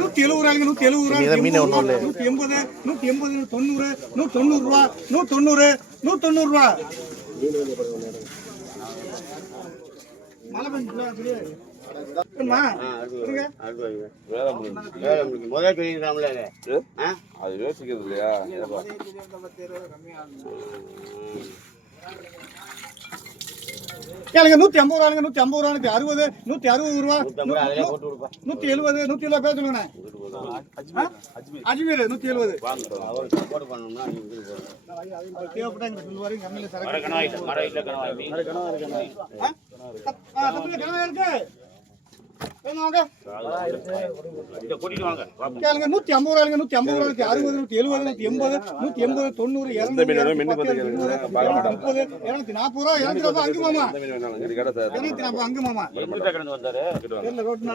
நூத்தி எழுபது ரூபாய்ங்க நூத்தி எழுபது ரூபாய். நூத்தி எண்பது நூத்தி எண்பது தொண்ணூறு நூத்தி தொண்ணூறு ரூபா நூத்தி தொண்ணூறு நூத்தி தொண்ணூறு ரூபா. மழை அது யோசிக்கிறது இல்லையா? கேளுங்க நூத்தி ஐம்பது ரூபாய்ங்க நூத்தி ஐம்பது ரூபா நூத்தி அறுபது நூத்தி அறுபது ரூபா நூத்தி எழுபது நூத்தி எழுபது பேர் சொல்லுங்கண்ணே. ஆ? அஜ்மீர். நூத்தி எழுபது. தேவைப்பட்டா இருக்கு. நூத்தி ஐம்பது ரூபாய்ங்க நூத்தி ஐம்பது ரூபாய் நூத்தி அறுபது நூத்தி எழுபது நூத்தி எண்பது நூத்தி எண்பது தொண்ணூறு இருநூத்தி முப்பது இருநூத்தி நாற்பது ரூபா இருநூத்தி நாற்பது அங்கு மாமா இருநூத்தி நாற்பது அங்கு ரோட்டு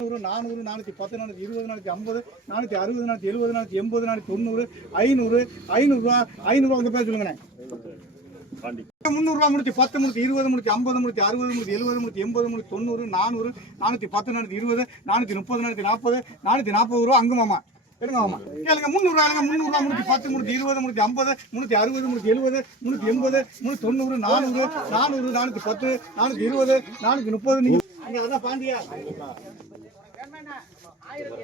நூறு நானூறு நானூத்தி பத்து நானூத்தி இருபது நானூத்தி ஐம்பது நானூத்தி அறுபது நானூத்தி எழுபது நானூத்தி எண்பது நானூத்தி தொண்ணூறு ஐநூறு ஐநூறு ரூபா ஐநூறு ரூபா உங்க பேர் சொல்லுங்கண்ணே. முந்நூறு ரூபா பத்து முன்னூத்தி இருபது முன்னூத்தி ஐம்பது முன்னூத்தி அறுபது முன்னூத்தி எழுபது முன்னூத்தி எண்பது முன்னூத்தி தொண்ணூறு நானூறு நானூத்தி பத்து நானூத்தி இருபது நானூத்தி முப்பது நானூத்தி நாற்பது நானூத்தி நாற்பது ரூபா. அங்கு மாமா. எடுங்க மாமா. கேளுங்க முந்நூறு ரூபாய்ங்க முந்நூறு ரூபா பத்து முன்னூத்தி இருபது முன்னூத்தி ஐம்பது முன்னூத்தி அறுபது முன்னூத்தி எழுபது முந்நூத்தி எண்பது முந்நூத்தி தொண்ணூறு நானூறு நானூறு நானூத்தி பத்து நானூத்தி இருபது நானூத்தி முப்பது. நீங்க அதான் பாண்டியா.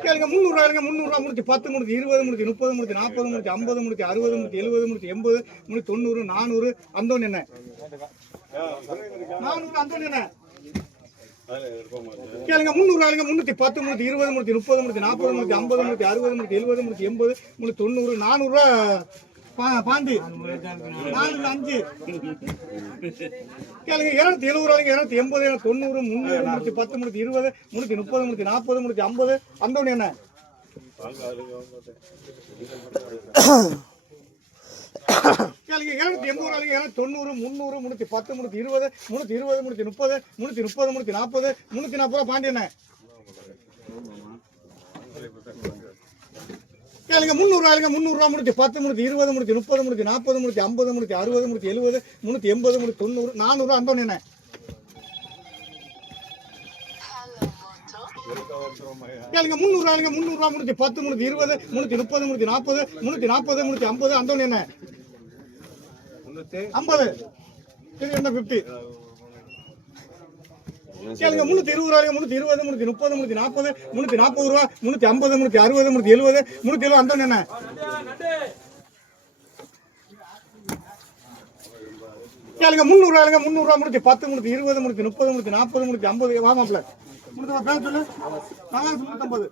கேளுங்க முந்நூறு இல்லைங்க முந்நூறு முடிச்சு பத்து முடிச்சு இருபது முடிச்சு முப்பது முடிச்சு நாற்பது முடிச்சு ஐம்பது முடிச்சு அறுபது முடிச்சு எழுபது முடிச்சு எண்பது முடிச்சு தொண்ணூறு நானூறு அந்தோன் என்ன? நானூறு அந்தோன் என்ன? கேளுங்க முந்நூறு ரூபாய்ங்க முன்னூத்தி பத்து முன்னூத்தி இருபது முந்நூற்றி முப்பது முன்னூத்தி நாற்பது முந்நூற்றி ஐம்பது முந்நூற்றி அறுபது முன்னூத்தி எழுபது முன்னூத்தி எண்பது முன்னூத்தி தொண்ணூறு நானூறு ரூபா பா- பாண்டி. நானூறு அஞ்சு. கேளுங்க இருநூத்தி எழுபது ரூபாய்ங்க இருநூத்தி எண்பது இருநூத்தி தொண்ணூறு முந்நூறு முன்னூத்தி பத்து முன்னூத்தி இருபது முன்னூத்தி முப்பது முன்னூத்தி நாற்பது முன்னூத்தி ஐம்பது. அந்தோணி என்ன? கேளுங்க இருநூத்தி எண்பது ரூபாய்ங்க இருநூத்தி தொண்ணூறு முந்நூறு முன்னூத்தி பத்து முன்னூத்தி இருபது முன்னூத்தி இருபது முன்னூத்தி முப்பது முன்னூத்தி முப்பது முன்னூத்தி நாற்பது முன்னூத்தி நாற்பது ரூபா பாண்டி என்ன? கேளுங்க முந்நூறு ரூபாய்ங்க முந்நூறு ரூபா பத்து முடிச்சு இருபது முடிச்சு முப்பது முடிச்சு நாற்பது முடிச்சு ஐம்பது முடிச்சு அறுபது முடிச்சு எழுபது முந்நூற்றி எண்பது முடிச்சு தொண்ணூறு நானூறு அந்தோன்னு என்ன? கேளுங்க முந்நூறு ரூபாய்ங்க முந்நூறு ரூபா பத்து முடிச்சு இருபது முந்நூற்றி முப்பது முடிச்சு நாற்பது முந்நூற்றி நாற்பது முடிச்சு ஐம்பது அந்தோன்னு என்ன? ஐம்பது. இது என்ன ஃபிஃப்டி கேளுங்க முன்னூத்தி இருபது ரூபாய் முன்னூத்தி இருபது முன்னூத்தி முப்பது முன்னூத்தி நாற்பது முன்னூத்தி நாற்பது ரூபா முன்னூத்தி ஐம்பது முன்னூத்தி அறுபது முன்னூத்தி எழுபது முன்னூத்தி எழுபது அந்த என்ன? கேளுங்க முந்நூறு ரூபாய்ங்க முந்நூறு ரூபா முன்னூத்தி பத்து முன்னூத்தி இருபது முன்னூத்தி முப்பது முன்னூத்தி நாற்பது முன்னூத்தி ஐம்பது வாமாப்ல முன்னூத்தி பேர் சொல்லு. நாலாயிரத்தி முன்னூத்தி ஐம்பது.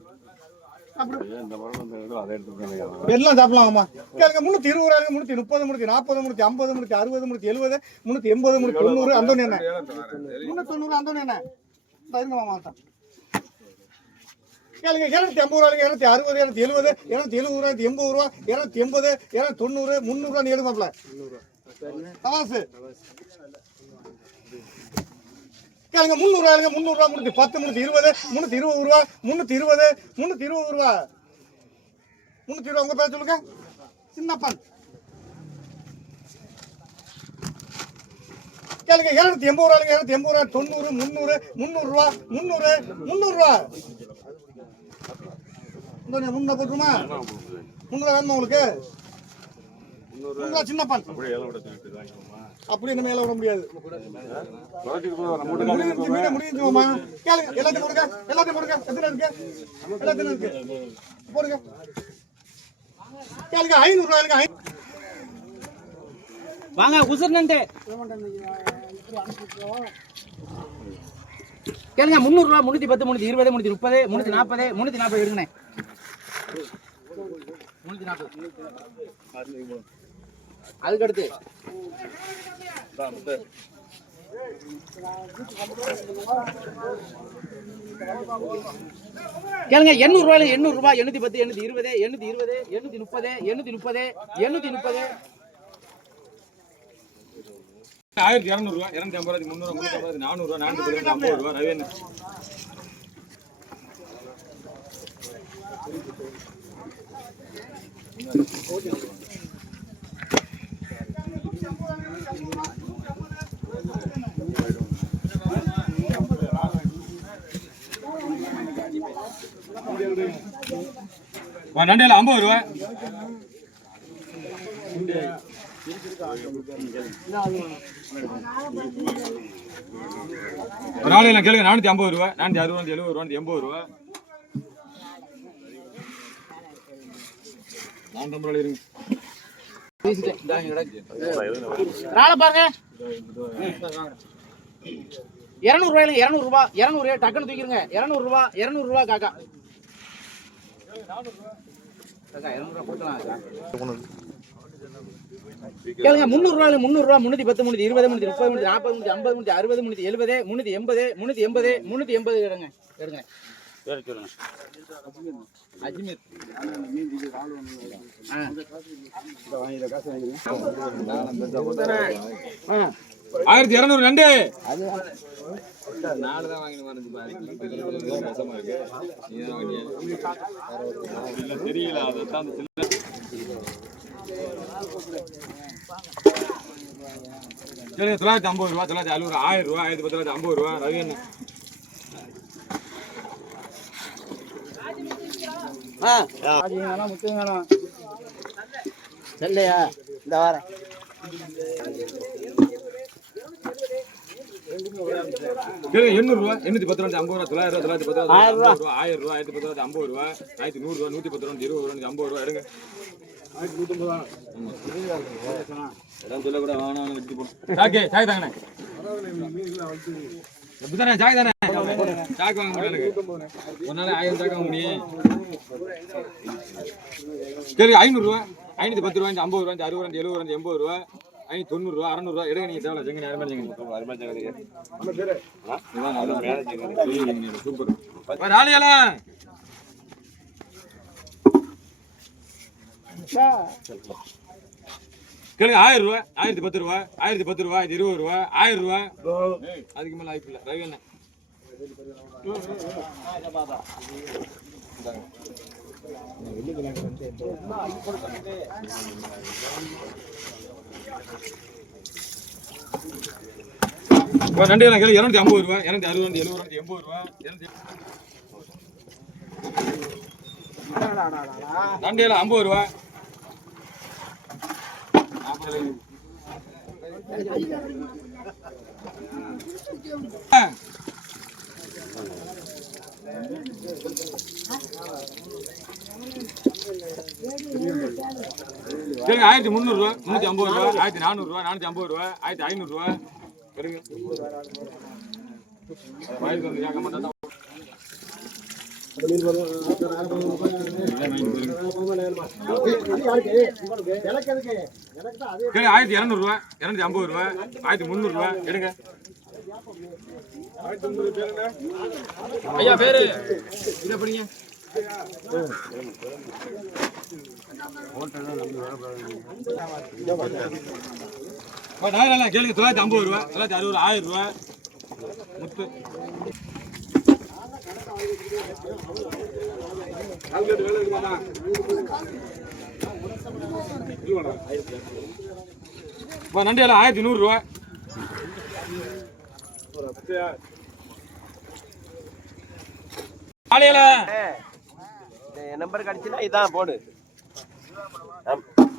எல்லாம் சாப்பிடலாமா கேளுங்க முன்னூத்தி இருபது ரூபாய் முன்னூத்தி முப்பது முன்னூத்தி நாற்பது முன்னூத்தி ஐம்பது முன்னூத்தி அறுபது முன்னூத்தி எழுபது முன்னூத்தி எண்பது முன்னூத்தி தொண்ணூறு அந்தோணி என்ன? முன்னூத்தி தொண்ணூறு அந்தோணி என்ன? இந்த இருங்க மாமா கேளுங்க இருநூத்தி ஐம்பது இருநூத்தி அறுபது இருநூத்தி எழுபது இருநூத்தி எழுபது ரூபாய் எண்பது ரூபா இருநூத்தி எண்பது இருநூத்தி தொண்ணூறு முந்நூறு ரூபாய் எழுதாப்ல தவாசு கேளுங்க முந்நூறுவா ரூபாய்ங்க முந்நூறுரூவா முந்நூற்றி பத்து முந்நூற்றி இருபது முந்நூற்றி இருபது ரூபா முந்நூற்றி இருபது முந்நூற்றி இருபது ரூபா. முந்நூற்றி இருபது உங்க பேர் சொல்லுங்க. சின்னப்பன் கேளுங்க இரநூத்தி எண்பது ரூபாய்ங்க இரநூத்தி எண்பது ரூபா தொண்ணூறு முந்நூறு முந்நூறுரூவா முந்நூறு முந்நூறுரூவா முன்னூறு போட்டுருமா? முந்நூறு வேணுமா உங்களுக்கு? வாங்கிக்கோமா? அப்படி நம்ம மேல விட முடியாது முடிஞ்சு கேளுங்க எல்லாத்தையும் போடுங்க. எல்லாத்தையும் எத்தனை இருக்கு? எல்லாத்தையும் இருக்கு. போடுங்க. கேளுங்க ஐநூறு ரூபாய்ங்க ஐ- வாங்க உசுர்னன்ட்டு கேளுங்க முந்நூறுரூவா முந்நூற்றி பத்து முந்நூற்றி இருபது முந்நூற்றி முப்பது முந்நூற்றி நாற்பது முந்நூற்றி நாற்பது எடுங்கண்ணே முந்நூற்றி நாற்பது அதுக்கடுத்து. கேளுங்க எண்ணூறு ரூபாயில எண்ணூறு ரூபாய் எண்ணூத்தி பத்து எண்ணூத்தி இருபது எண்ணூத்தி இருபது எண்ணூத்தி முப்பது எண்ணூத்தி முப்பது எண்ணூத்தி முப்பது. ஆயிரத்தி இரநூறுவா இரநூத்தி ஐம்பது ரூபாய் முந்நூறு முந்நூற்றி ஐம்பது நானூறுவா நானூற்றி இருபது ஐம்பது ரூபா ரவி நண்டியில் ஐம்பது ரூபா. ஒரு ஆள் கேளுங்க நானூத்தி ஐம்பது ரூபா. நானூத்தி அறுபது எழுபது ரூபா எண்பது ரூபா. நான் ஐம்பது இருங்க ராளை பாருங்க. இருநூறு ரூபாயில இருநூறு ரூபா இருநூறு டக்குன்னு தூக்கிருங்க இருநூறு ரூபா இருநூறு ரூபா காக்கா. ரூபா கேளுங்க முந்நூறு ரூபாயில முந்நூறு ரூபா முன்னூத்தி பத்து முன்னூத்தி இருபது முன்னூத்தி முப்பது முன்னூத்தி நாற்பது முன்னூத்தி ஐம்பது முன்னூத்தி அறுபது முன்னூத்தி எழுபது முன்னூத்தி எண்பது முன்னூத்தி எண்பது முன்னூத்தி எண்பது எடுங்க எடுங்க அஜ்மீர் சொல்லுங்க ஆ. ஆயிரத்தி இரநூறு நண்டு தெரியல அதான் சரி தொள்ளாயிரத்தி ஐம்பது ரூபா தொள்ளாயிரத்தி அறுபது ரூபா ஆயிரம் ரூபா ஆயிரத்தி பத்து தொள்ளாயிரத்தி ஐம்பது ரூபா ரவி என்ன இல்லையா இந்த வாரேன் சரி எண்ணூறு ரூபா எண்ணூத்தி பத்து ரூபா ஐம்பது ரூபா தொள்ளாயிரம் ரூபா தொள்ளாயிரத்தி பத்து ஆயிரம் ரூபா. ஆயிரம் ரூபா ஆயிரத்தி பத்து ரூபா ஐம்பது ரூபா ஆயிரத்தி நூறு ரூபா நூத்தி பத்து ரூபா இருபது ரூபா ஐம்பது ரூபா எடுங்க. சாக்கே சாய் தாங்கண்ணே எப்படிதானே சாய் தானே? சாக்கு வாங்க முடியாது எனக்கு ஒரு நாள் ஆயிரம் சாக்கு வாங்க முடியும் சரி ஐநூறுரூவா ஐநூத்தி பத்து ரூபா ஐம்பது ரூபா அறுபது ரூபா எழுபது ரூபா எண்பது ரூபா ஐநூத்தி தொண்ணூறுரூவா அறநூறுவா அறநூறு நீங்கள் எடுங்க நீங்க தேவை ஜெங்கனி நேரம் ஜெங்கனி சூப்பர் ஆளியாலா கேளுங்க ஆயிரம் ரூபா ஆயிரத்தி பத்து ரூபா ஆயிரத்தி பத்து ரூபா இருபது ரூபா ஆயிரம் ரூபா அதுக்கு மேலே வாய்ப்பு இல்லை ரவி என்ன நண்டு எல்லாம் இரநூத்தி ஐம்பது ரூபா இரநூத்தி அறுபது எழுபது ரூபா எண்பது ரூபா இரநூத்தி நண்டு எல்லாம் ஐம்பது ரூபா சரிங்க ஆயிரத்தி முந்நூறுரூவா முந்நூற்றி ஐம்பது ரூபா ஆயிரத்தி நானூறுரூவா நானூற்றி ஐம்பது ரூபா ஆயிரத்தி ஐநூறுரூவா வருங்க ஆயிரத்தி இரநூறுவா இரநூத்தி ஐம்பது ரூபா ஆயிரத்தி முந்நூறுரூவா எடுங்க ஐயா பேரு? என்ன பண்ணீங்க? கேளுங்க. தொள்ளாயிரத்தி ஐம்பது ரூபா தொள்ளாயிரத்தி அறுபது ஆயிரம் ரூபா முத்து. நண்டு ஆயிரத்தி நூறுரூவா காலையில. நம்பர் கிடைச்சுன்னா இதான் போடு.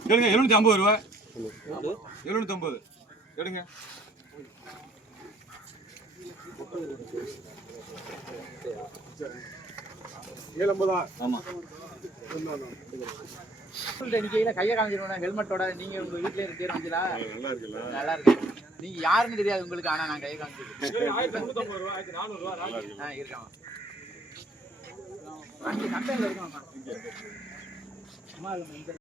எடுங்க எழுநூத்தி ஐம்பது ரூபா எழுநூத்தி ஐம்பது எடுங்க ஆமா. நிக்கையில கையை காமிச்சிருவேன் ஹெல்மெட்டோட. நீங்க உங்க வீட்ல இருக்கீங்களா நல்லா இருக்கு நீங்க யாருன்னு தெரியாது உங்களுக்கு ஆனா நான் கையை காமிச்சிருக்கேன். ஆயிரத்தி முந்நூற்றம்பது ரூபா